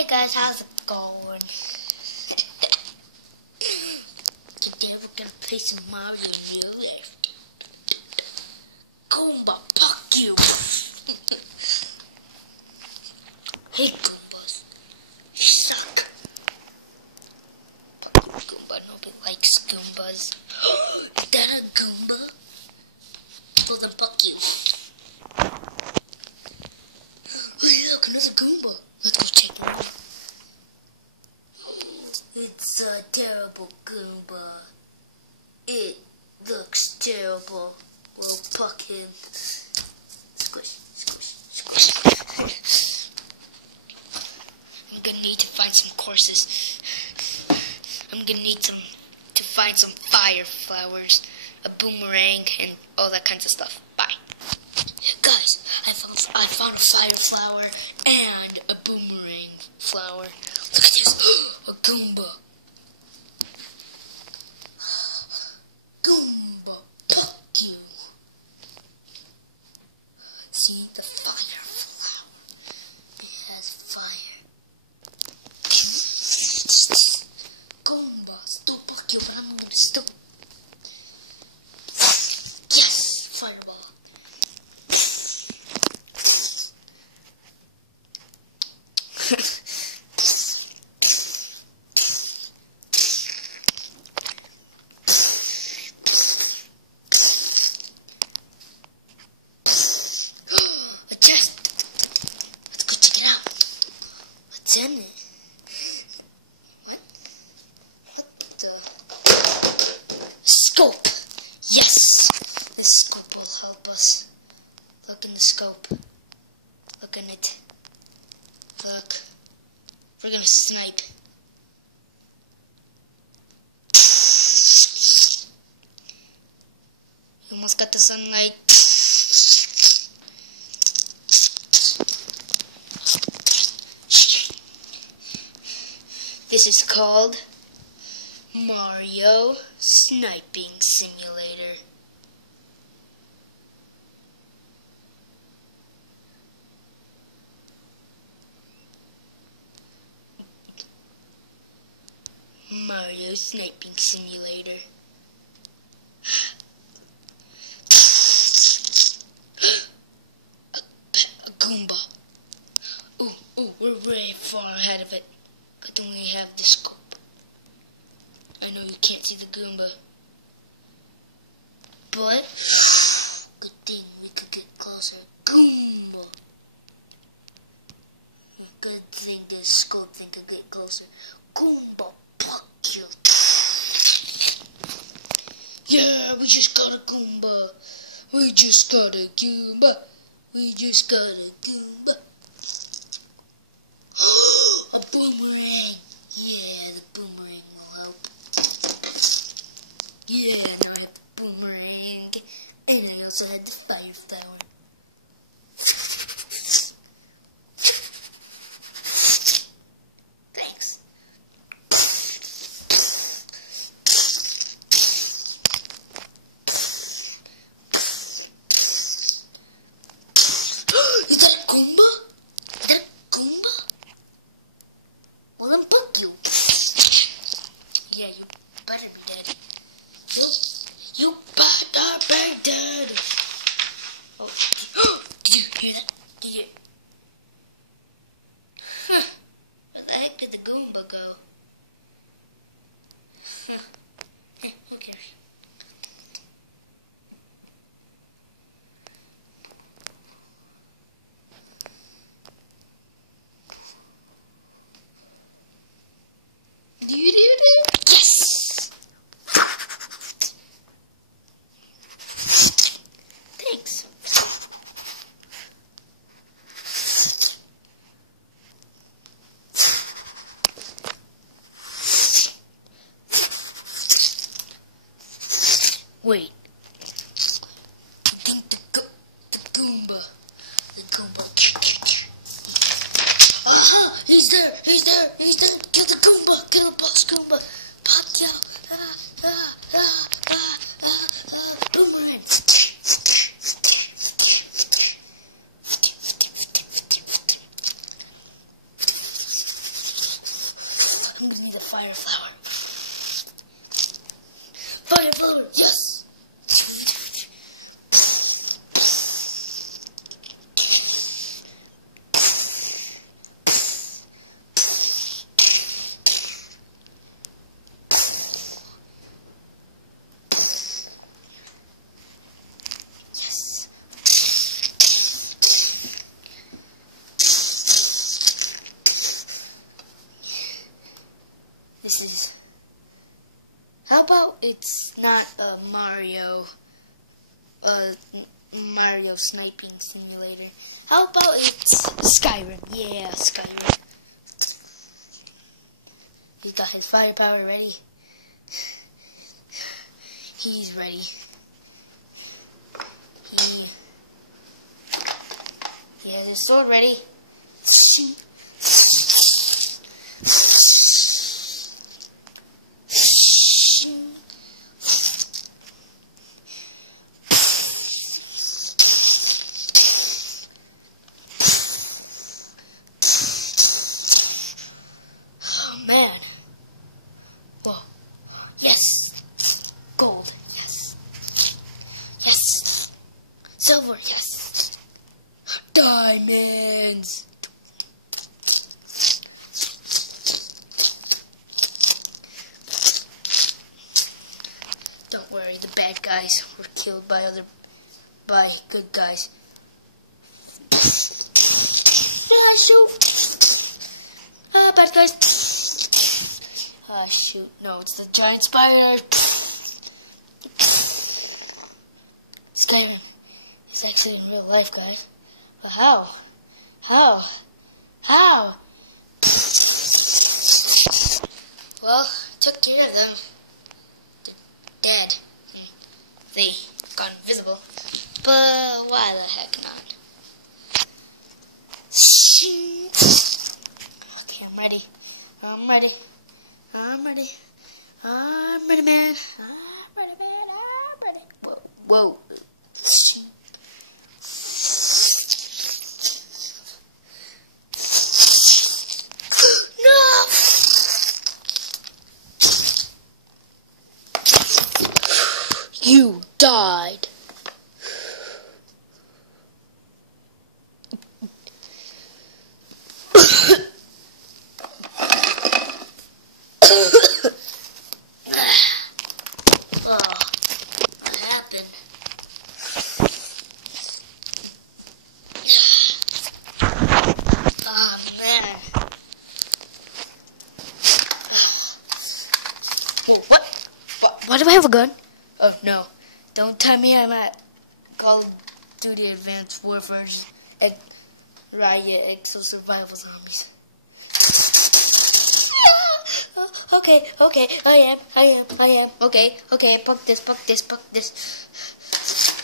Hey guys, how's it going? Today we're gonna play some Mario Left. Goomba, fuck you! Hey Goombas, you suck. Fuck you, Goomba, nobody likes Goombas. Is that a Goomba? Well then fuck you. Hey look, another Goomba. Let's go check it. It's a terrible Goomba. It looks terrible. Well, fuck him. Squish, squish, squish. I'm gonna need to find some courses. I'm gonna need to find some fire flowers, a boomerang, and all that kinds of stuff. Bye. Guys, I found a fire flower and a boomerang flower. Look at this. A Goomba. Goomba, fuck you. See the fire flower. It has fire. Goomba, still fuck you, but I'm gonna still. Yes, fireball. What's in it? What the? Scope! Yes! This scope will help us. Look in the scope. Look in it. Look. We're gonna snipe. You almost got the sunlight. This is called Mario Sniping Simulator. Mario Sniping Simulator. A Goomba. Ooh, we're very far ahead of it. Good thing we have the scope. I know you can't see the Goomba. But, good thing we could get closer. Goomba. Good thing the scope thing could get closer. Goomba, fuck you. Yeah, we just got a Goomba. We just got a Goomba. We just got a Goomba. A boomerang! Yeah, the boomerang will help. Yeah, now I have the boomerang. And I also had the fire flower. Thanks. Is that a Goomba? Is that a Goomba? Well, then fuck you. Yeah, you better be dead. You better be dead. Oh, did you hear that? Did you? Huh. Where the heck did the Goomba go? Huh. Who cares? Yes! Thanks. Wait. I think the Goomba. Aha! He's there! He's there! He's there! Kill the Goomba! Kill the boss Goomba! Fuck you! Boomerang! Fire flower. Fire flower, yes! This is... How about it's not a Mario sniping simulator? How about it's Skyrim? Yeah, Skyrim. He got his firepower ready. He's ready. He has his sword ready. Man. Whoa. Yes. Gold. Yes. Yes. Silver. Yes. Diamonds. Don't worry, the bad guys were killed by good guys. Ah, shoot. Ah, bad guys. Ah, shoot. No, it's the giant spider. Skyrim. It's actually in real life, guys. But how? How? Well, took care of them. They're dead. They got invisible. But why the heck not? Okay, I'm ready, man. I'm ready, man. Whoa. No! You died. Why do I have a gun? Oh no. Don't tell me I'm at Call of Duty Advanced Warfare at Riot Exo Survival Zombies. Okay, I am. Okay, fuck this.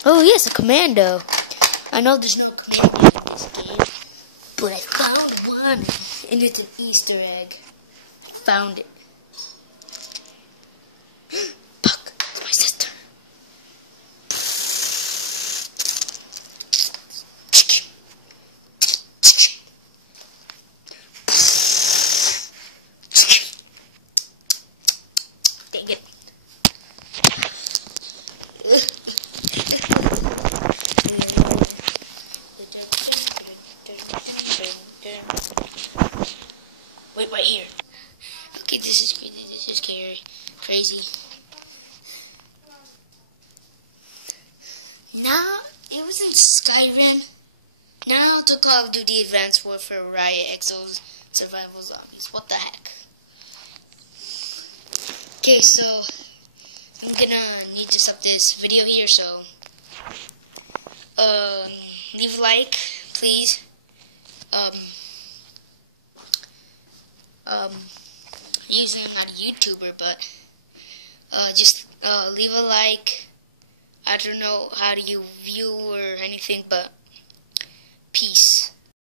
Oh yes, a commando. I know there's no commando in this game, but I found one, and it's an Easter egg. I found it. Fuck, it's my sister. Dang it. Wait, right here. Okay, this is crazy. Now, it was in Skyrim. Now to Call of Duty Advanced Warfare Riot Exo's Survival Zombies. What the heck? Okay, so I'm gonna need to stop this video here, so leave a like, please. Usually I'm not a YouTuber, but just leave a like. I don't know how do you view or anything, but